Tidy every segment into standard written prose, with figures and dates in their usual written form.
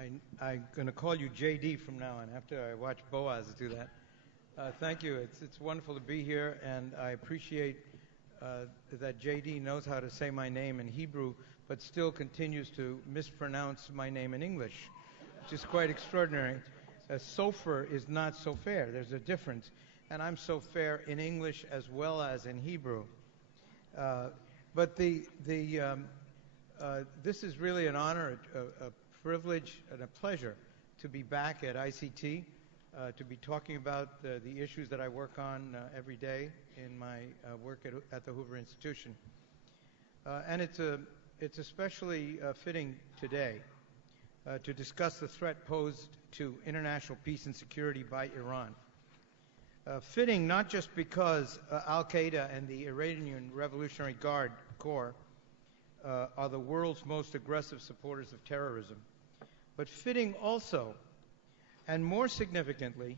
I'm going to call you JD from now on after I watch Boaz do that. Thank you. It's wonderful to be here, and I appreciate that JD knows how to say my name in Hebrew, but still continues to mispronounce my name in English, which is quite extraordinary. Sofer is not so fair. There's a difference. And I'm so fair in English as well as in Hebrew. But this is really an honor, a privilege, and a pleasure to be back at ICT, to be talking about the issues that I work on every day in my work at the Hoover Institution. And it's especially fitting today to discuss the threat posed to international peace and security by Iran. Fitting not just because Al-Qaeda and the Iranian Revolutionary Guard Corps are the world's most aggressive supporters of terrorism, but fitting also, and more significantly,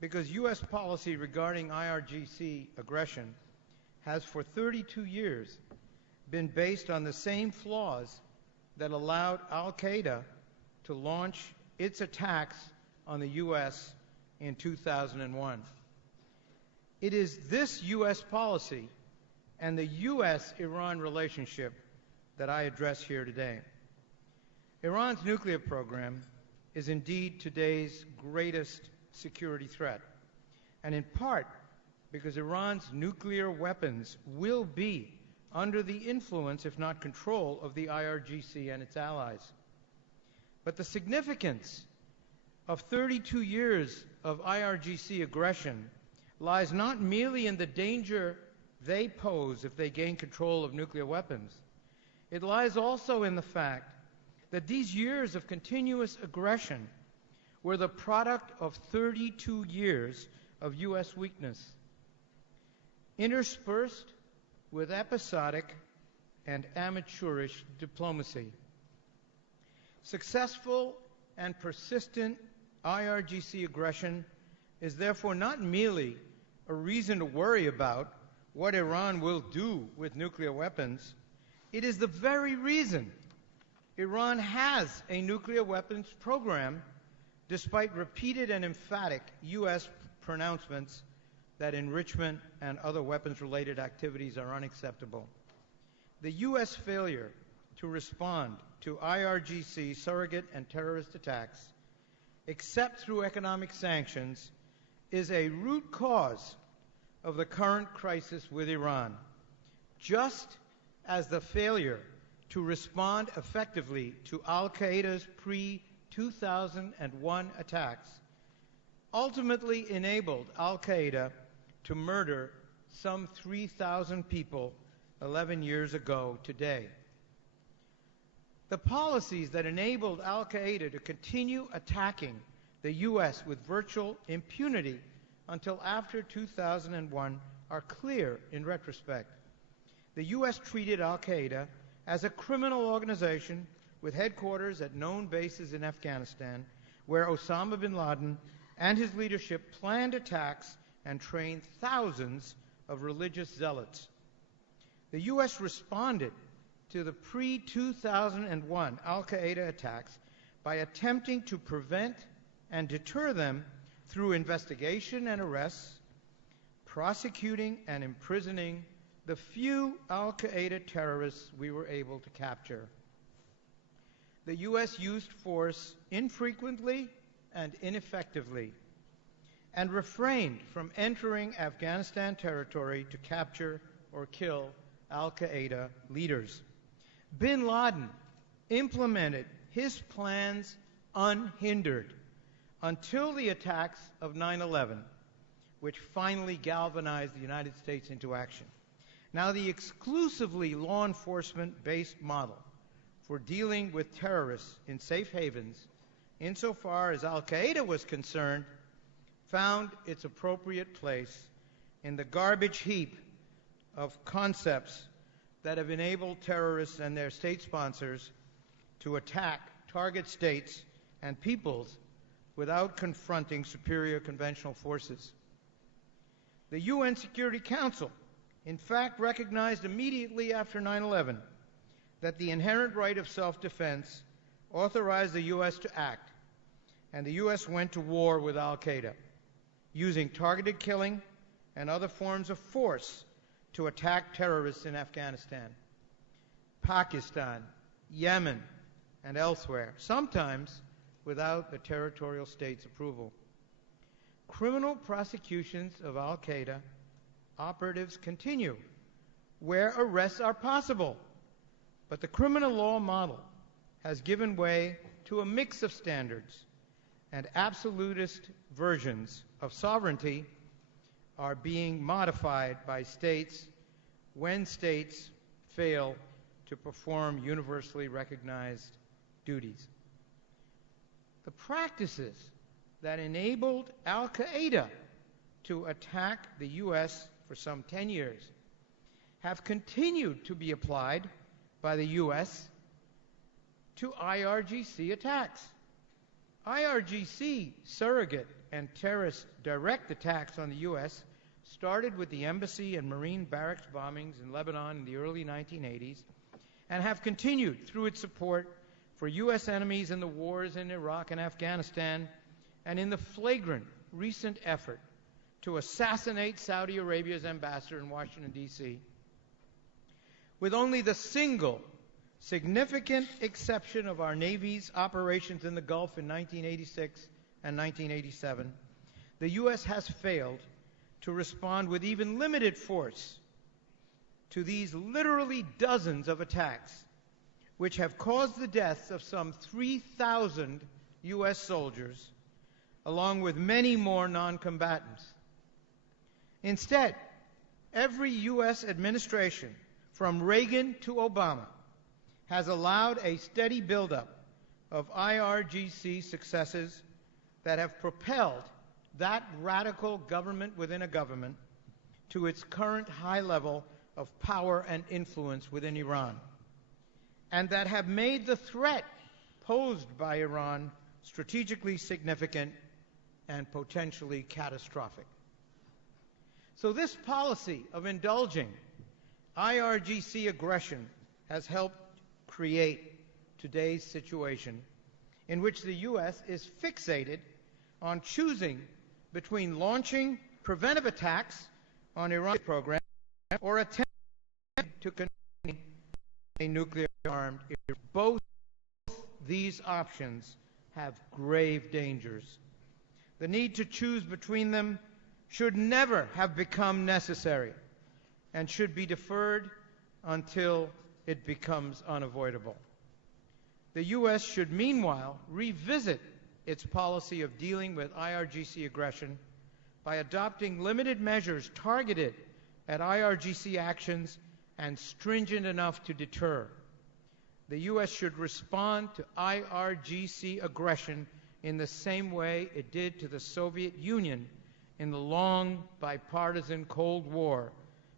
because U.S. policy regarding IRGC aggression has for 32 years been based on the same flaws that allowed Al-Qaeda to launch its attacks on the U.S. in 2001. It is this U.S. policy and the U.S.-Iran relationship that I address here today. Iran's nuclear program is indeed today's greatest security threat, and in part because Iran's nuclear weapons will be under the influence, if not control, of the IRGC and its allies. But the significance of 32 years of IRGC aggression lies not merely in the danger they pose if they gain control of nuclear weapons. It lies also in the fact that these years of continuous aggression were the product of 32 years of U.S. weakness, interspersed with episodic and amateurish diplomacy. Successful and persistent IRGC aggression is therefore not merely a reason to worry about what Iran will do with nuclear weapons. It is the very reason Iran has a nuclear weapons program, despite repeated and emphatic U.S. pronouncements that enrichment and other weapons-related activities are unacceptable. The U.S. failure to respond to IRGC surrogate and terrorist attacks, except through economic sanctions, is a root cause of the current crisis with Iran, just as the failure to respond effectively to Al-Qaeda's pre-2001 attacks ultimately enabled Al-Qaeda to murder some 3,000 people 11 years ago today. The policies that enabled Al-Qaeda to continue attacking the U.S. with virtual impunity until after 2001 are clear in retrospect. The U.S. treated Al-Qaeda as a criminal organization with headquarters at known bases in Afghanistan, where Osama bin Laden and his leadership planned attacks and trained thousands of religious zealots. The U.S. responded to the pre-2001 Al-Qaeda attacks by attempting to prevent and deter them through investigation and arrests, prosecuting and imprisoning the few Al-Qaeda terrorists we were able to capture. The U.S. used force infrequently and ineffectively, and refrained from entering Afghanistan territory to capture or kill Al-Qaeda leaders. Bin Laden implemented his plans unhindered until the attacks of 9/11, which finally galvanized the United States into action. Now, the exclusively law enforcement-based model for dealing with terrorists in safe havens, insofar as Al-Qaeda was concerned, found its appropriate place in the garbage heap of concepts that have enabled terrorists and their state sponsors to attack target states and peoples without confronting superior conventional forces. The UN Security Council, in fact, recognized immediately after 9/11 that the inherent right of self-defense authorized the U.S. to act, and the U.S. went to war with al-Qaeda, using targeted killing and other forms of force to attack terrorists in Afghanistan, Pakistan, Yemen, and elsewhere, sometimes without the territorial state's approval. Criminal prosecutions of al-Qaeda operatives continue where arrests are possible, but the criminal law model has given way to a mix of standards, and absolutist versions of sovereignty are being modified by states when states fail to perform universally recognized duties. The practices that enabled al-Qaeda to attack the U.S. for some 10 years have continued to be applied by the U.S. to IRGC attacks. IRGC surrogate and terrorist direct attacks on the U.S. started with the embassy and Marine barracks bombings in Lebanon in the early 1980s and have continued through its support for U.S. enemies in the wars in Iraq and Afghanistan and in the flagrant recent effort to assassinate Saudi Arabia's ambassador in Washington, D.C. With only the single significant exception of our Navy's operations in the Gulf in 1986 and 1987, the U.S. has failed to respond with even limited force to these literally dozens of attacks, which have caused the deaths of some 3,000 U.S. soldiers, along with many more non-combatants. Instead, every U.S. administration, from Reagan to Obama, has allowed a steady buildup of IRGC successes that have propelled that radical government within a government to its current high level of power and influence within Iran, and that have made the threat posed by Iran strategically significant and potentially catastrophic. So this policy of indulging IRGC aggression has helped create today's situation in which the U.S. is fixated on choosing between launching preventive attacks on Iran's program or attempting to contain a nuclear-armed Iran. Both these options have grave dangers. The need to choose between them should never have become necessary and should be deferred until it becomes unavoidable. The U.S. should meanwhile revisit its policy of dealing with IRGC aggression by adopting limited measures targeted at IRGC actions and stringent enough to deter. The U.S. should respond to IRGC aggression in the same way it did to the Soviet Union in the long bipartisan Cold War,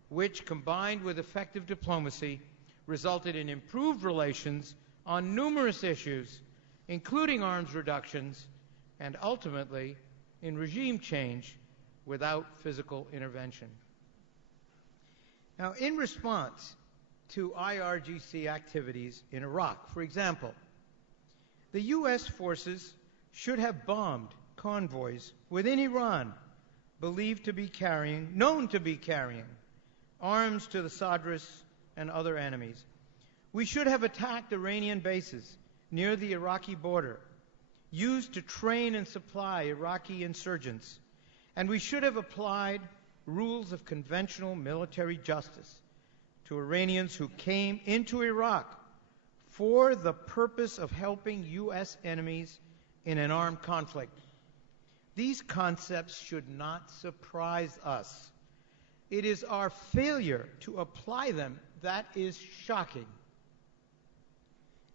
which, combined with effective diplomacy, resulted in improved relations on numerous issues, including arms reductions, and ultimately in regime change without physical intervention. Now, in response to IRGC activities in Iraq, for example, the U.S. forces should have bombed convoys within Iran believed to be carrying, known to be carrying, arms to the Sadrs and other enemies. We should have attacked Iranian bases near the Iraqi border, used to train and supply Iraqi insurgents, and we should have applied rules of conventional military justice to Iranians who came into Iraq for the purpose of helping U.S. enemies in an armed conflict. These concepts should not surprise us. It is our failure to apply them that is shocking.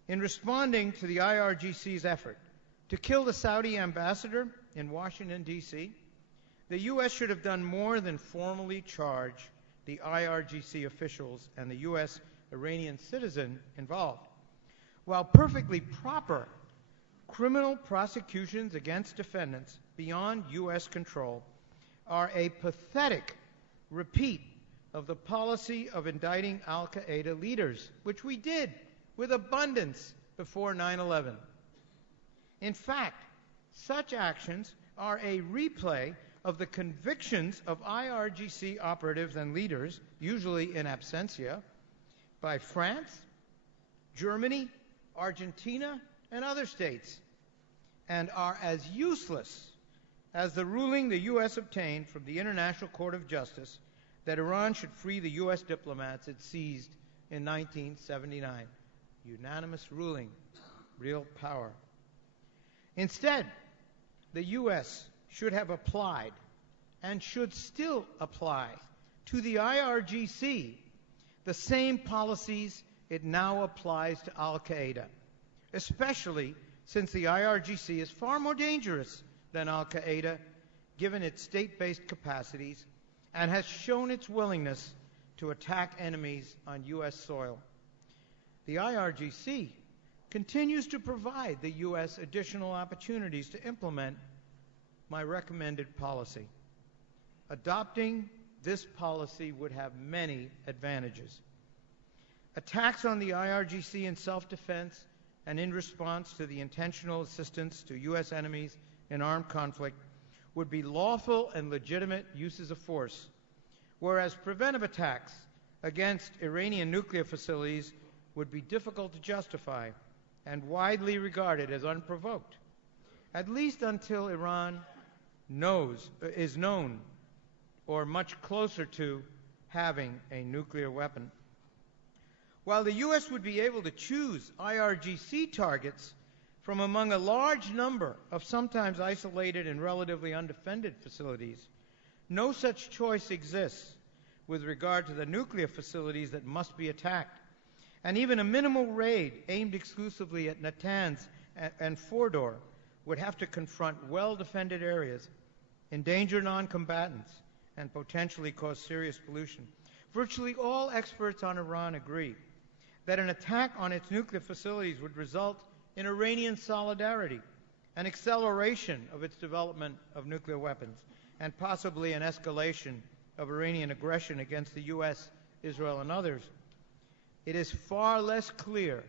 In responding to the IRGC's effort to kill the Saudi ambassador in Washington, D.C., the U.S. should have done more than formally charge the IRGC officials and the U.S. Iranian citizen involved. While perfectly proper, criminal prosecutions against defendants beyond U.S. control are a pathetic repeat of the policy of indicting al-Qaeda leaders, which we did with abundance before 9/11. In fact, such actions are a replay of the convictions of IRGC operatives and leaders, usually in absentia, by France, Germany, Argentina, and other states, and are as useless as the ruling the U.S. obtained from the International Court of Justice that Iran should free the U.S. diplomats it seized in 1979. Unanimous ruling, real power. Instead, the U.S. should have applied and should still apply to the IRGC the same policies it now applies to al-Qaeda, especially since the IRGC is far more dangerous than al-Qaeda, given its state-based capacities, and has shown its willingness to attack enemies on U.S. soil. The IRGC continues to provide the U.S. additional opportunities to implement my recommended policy. Adopting this policy would have many advantages. Attacks on the IRGC in self-defense and in response to the intentional assistance to U.S. enemies in armed conflict would be lawful and legitimate uses of force, whereas preventive attacks against Iranian nuclear facilities would be difficult to justify and widely regarded as unprovoked, at least until Iran is known or much closer to having a nuclear weapon. While the U.S. would be able to choose IRGC targets from among a large number of sometimes isolated and relatively undefended facilities, no such choice exists with regard to the nuclear facilities that must be attacked. And even a minimal raid aimed exclusively at Natanz and Fordow would have to confront well-defended areas, endanger non-combatants, and potentially cause serious pollution. Virtually all experts on Iran agree that an attack on its nuclear facilities would result in Iranian solidarity, an acceleration of its development of nuclear weapons, and possibly an escalation of Iranian aggression against the U.S., Israel, and others. It is far less clear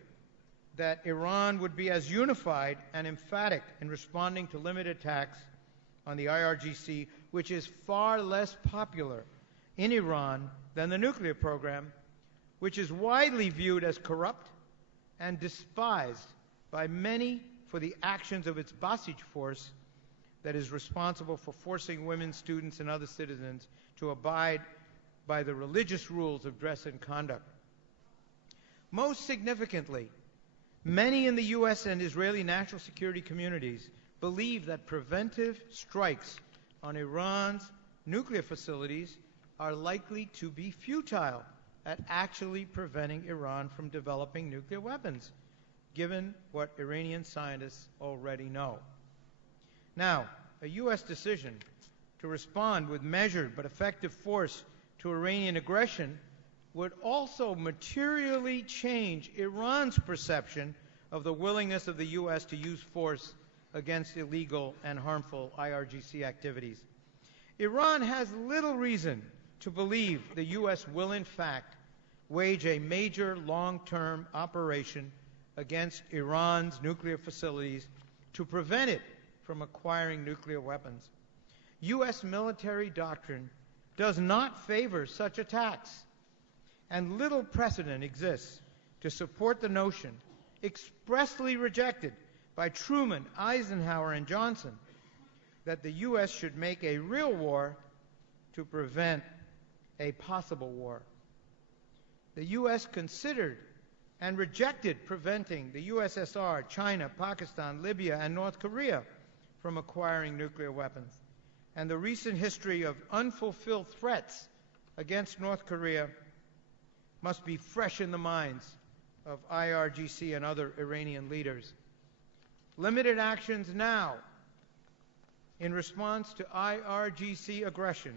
that Iran would be as unified and emphatic in responding to limited attacks on the IRGC, which is far less popular in Iran than the nuclear program, which is widely viewed as corrupt and despised by many for the actions of its Basij force that is responsible for forcing women, students, and other citizens to abide by the religious rules of dress and conduct. Most significantly, many in the U.S. and Israeli national security communities believe that preventive strikes on Iran's nuclear facilities are likely to be futile at actually preventing Iran from developing nuclear weapons, given what Iranian scientists already know. Now, a U.S. decision to respond with measured but effective force to Iranian aggression would also materially change Iran's perception of the willingness of the U.S. to use force against illegal and harmful IRGC activities. Iran has little reason to believe the U.S. will, in fact, wage a major long-term operation against Iran's nuclear facilities to prevent it from acquiring nuclear weapons. U.S. military doctrine does not favor such attacks, and little precedent exists to support the notion, expressly rejected by Truman, Eisenhower, and Johnson, that the U.S. should make a real war to prevent a possible war. The U.S. considered and rejected preventing the USSR, China, Pakistan, Libya, and North Korea from acquiring nuclear weapons. And the recent history of unfulfilled threats against North Korea must be fresh in the minds of IRGC and other Iranian leaders. Limited actions now in response to IRGC aggression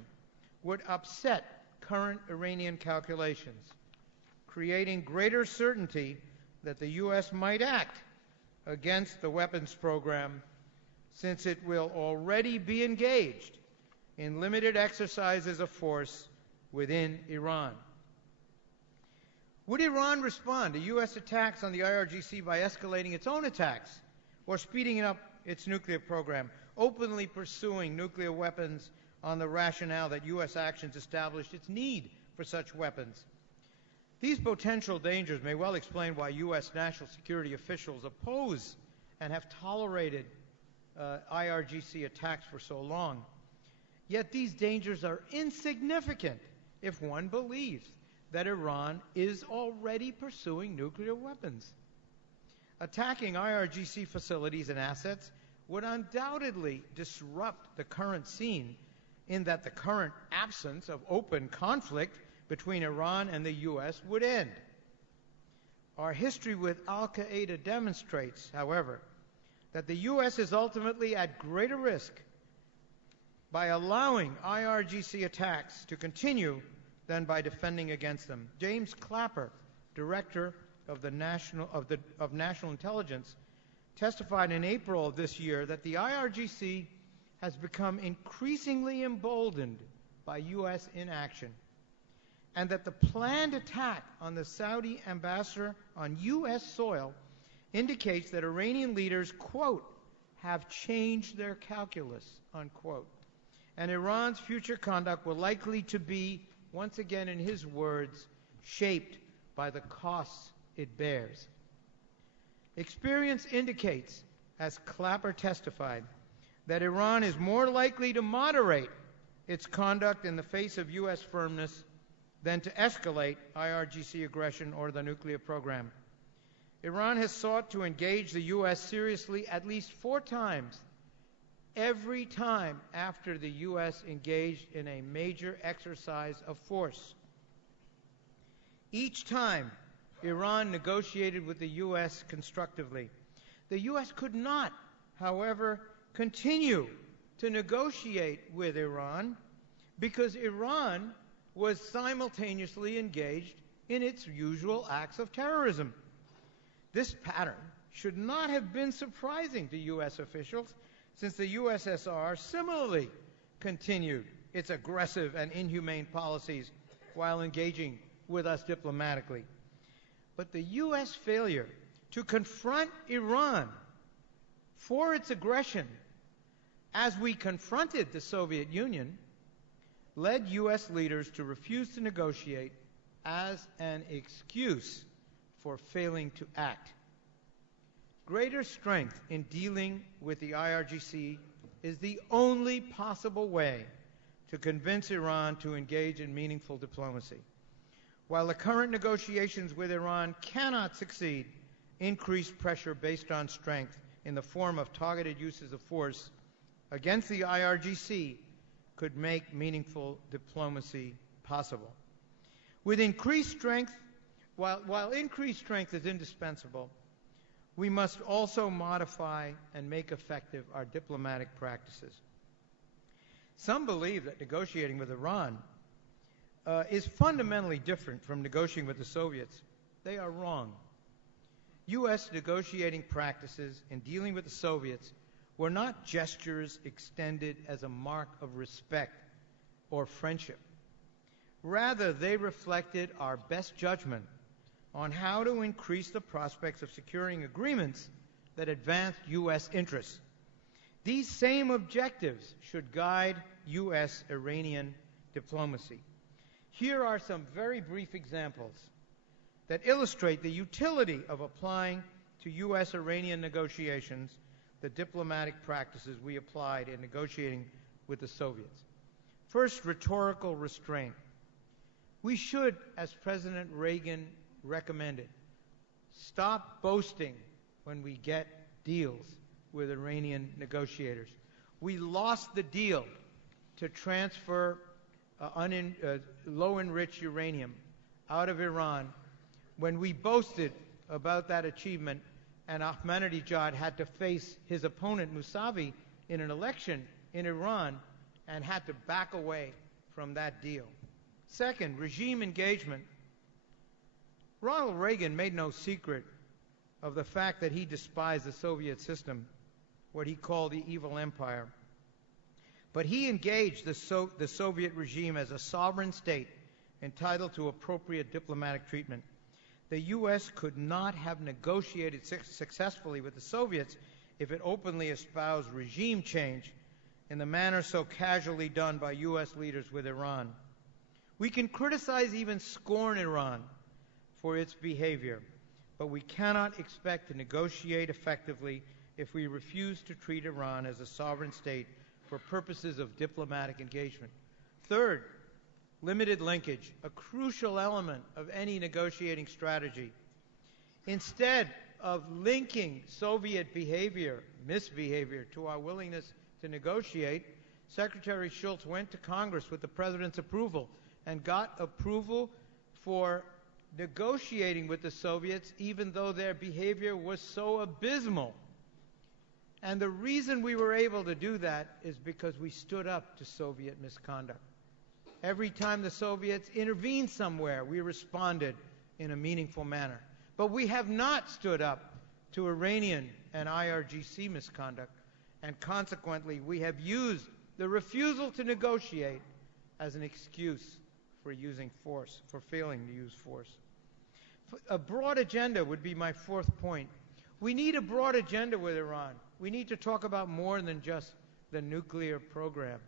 would upset current Iranian calculations, creating greater certainty that the U.S. might act against the weapons program, since it will already be engaged in limited exercises of force within Iran. Would Iran respond to U.S. attacks on the IRGC by escalating its own attacks or speeding up its nuclear program, openly pursuing nuclear weapons on the rationale that U.S. actions established its need for such weapons. These potential dangers may well explain why U.S. national security officials oppose and have tolerated IRGC attacks for so long. Yet these dangers are insignificant if one believes that Iran is already pursuing nuclear weapons. Attacking IRGC facilities and assets would undoubtedly disrupt the current scene, in that the current absence of open conflict between Iran and the U.S. would end. Our history with al-Qaeda demonstrates, however, that the U.S. is ultimately at greater risk by allowing IRGC attacks to continue than by defending against them. James Clapper, director of National Intelligence, testified in April of this year that the IRGC has become increasingly emboldened by U.S. inaction, and that the planned attack on the Saudi ambassador on U.S. soil indicates that Iranian leaders, quote, have changed their calculus, unquote, and Iran's future conduct will likely to be, once again in his words, shaped by the costs it bears. Experience indicates, as Clapper testified, that Iran is more likely to moderate its conduct in the face of U.S. firmness than to escalate IRGC aggression or the nuclear program. Iran has sought to engage the U.S. seriously at least 4 times, every time after the U.S. engaged in a major exercise of force. Each time, Iran negotiated with the U.S. constructively. The U.S. could not, however, continue to negotiate with Iran because Iran was simultaneously engaged in its usual acts of terrorism. This pattern should not have been surprising to U.S. officials, since the USSR similarly continued its aggressive and inhumane policies while engaging with us diplomatically. But the U.S. failure to confront Iran for its aggression, as we confronted the Soviet Union, led U.S. leaders to refuse to negotiate as an excuse for failing to act. Greater strength in dealing with the IRGC is the only possible way to convince Iran to engage in meaningful diplomacy. While the current negotiations with Iran cannot succeed, increased pressure based on strength in the form of targeted uses of force against the IRGC could make meaningful diplomacy possible. With increased strength, while increased strength is indispensable, we must also modify and make effective our diplomatic practices. Some believe that negotiating with Iran is fundamentally different from negotiating with the Soviets. They are wrong. U.S. negotiating practices in dealing with the Soviets were not gestures extended as a mark of respect or friendship. Rather, they reflected our best judgment on how to increase the prospects of securing agreements that advanced U.S. interests. These same objectives should guide U.S.-Iranian diplomacy. Here are some very brief examples that illustrate the utility of applying to U.S.-Iranian negotiations the diplomatic practices we applied in negotiating with the Soviets. First, rhetorical restraint. We should, as President Reagan recommended, stop boasting when we get deals with Iranian negotiators. We lost the deal to transfer low-enriched uranium out of Iran when we boasted about that achievement, and Ahmadinejad had to face his opponent Mousavi in an election in Iran and had to back away from that deal. Second, regime engagement. Ronald Reagan made no secret of the fact that he despised the Soviet system, what he called the evil empire. But he engaged the Soviet regime as a sovereign state entitled to appropriate diplomatic treatment. The U.S. could not have negotiated successfully with the Soviets if it openly espoused regime change in the manner so casually done by U.S. leaders with Iran. We can criticize, even scorn Iran for its behavior, but we cannot expect to negotiate effectively if we refuse to treat Iran as a sovereign state for purposes of diplomatic engagement. Third, limited linkage, a crucial element of any negotiating strategy. Instead of linking Soviet behavior, misbehavior, to our willingness to negotiate, Secretary Shultz went to Congress with the President's approval and got approval for negotiating with the Soviets even though their behavior was so abysmal. And the reason we were able to do that is because we stood up to Soviet misconduct. Every time the Soviets intervened somewhere, we responded in a meaningful manner. But we have not stood up to Iranian and IRGC misconduct, and consequently, we have used the refusal to negotiate as an excuse for using force, for failing to use force. A broad agenda would be my fourth point. We need a broad agenda with Iran. We need to talk about more than just the nuclear program.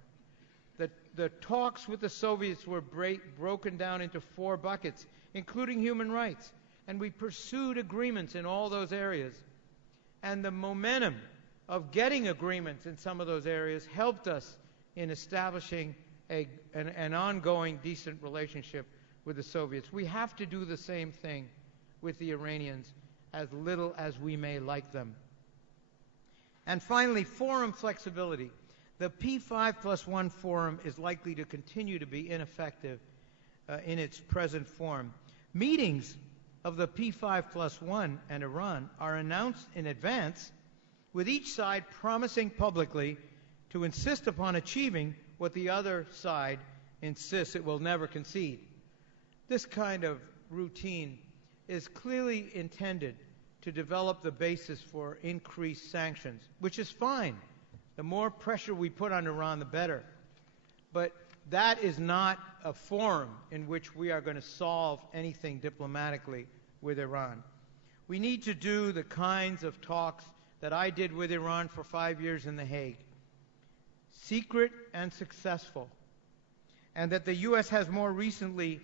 The talks with the Soviets were broken down into 4 buckets, including human rights, and we pursued agreements in all those areas. And the momentum of getting agreements in some of those areas helped us in establishing an ongoing decent relationship with the Soviets. We have to do the same thing with the Iranians, as little as we may like them. And finally, forum flexibility. The P5+1 forum is likely to continue to be ineffective in its present form. Meetings of the P5+1 and Iran are announced in advance, with each side promising publicly to insist upon achieving what the other side insists it will never concede. This kind of routine is clearly intended to develop the basis for increased sanctions, which is fine. The more pressure we put on Iran, the better. But that is not a forum in which we are going to solve anything diplomatically with Iran. We need to do the kinds of talks that I did with Iran for 5 years in The Hague. Secret and successful. And that the U.S. has more recently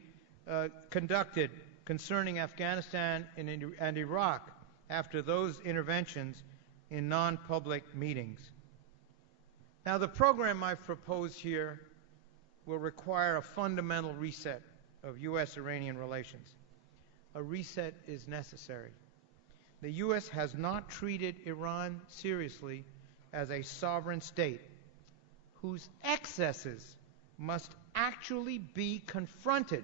conducted concerning Afghanistan and Iraq after those interventions in non-public meetings. Now, the program I've proposed here will require a fundamental reset of U.S.-Iranian relations. A reset is necessary. The U.S. has not treated Iran seriously as a sovereign state whose excesses must actually be confronted,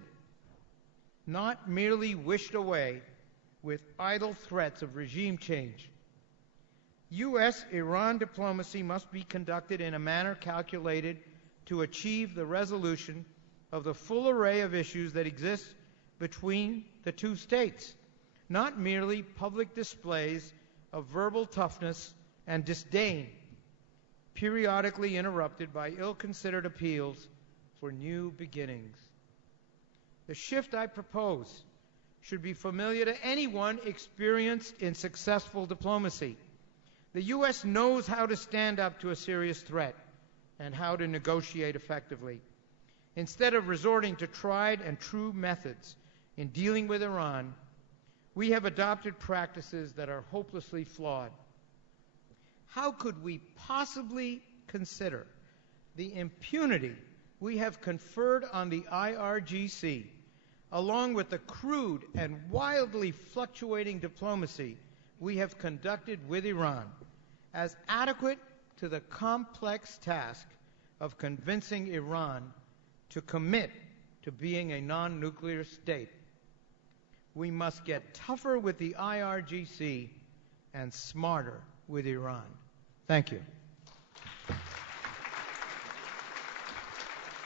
not merely wished away with idle threats of regime change. U.S.-Iran diplomacy must be conducted in a manner calculated to achieve the resolution of the full array of issues that exist between the two states, not merely public displays of verbal toughness and disdain, periodically interrupted by ill-considered appeals for new beginnings. The shift I propose should be familiar to anyone experienced in successful diplomacy. The U.S. knows how to stand up to a serious threat and how to negotiate effectively. Instead of resorting to tried and true methods in dealing with Iran, we have adopted practices that are hopelessly flawed. How could we possibly consider the impunity we have conferred on the IRGC, along with the crude and wildly fluctuating diplomacy we have conducted with Iran, as adequate to the complex task of convincing Iran to commit to being a non-nuclear state? We must get tougher with the IRGC and smarter with Iran. Thank you.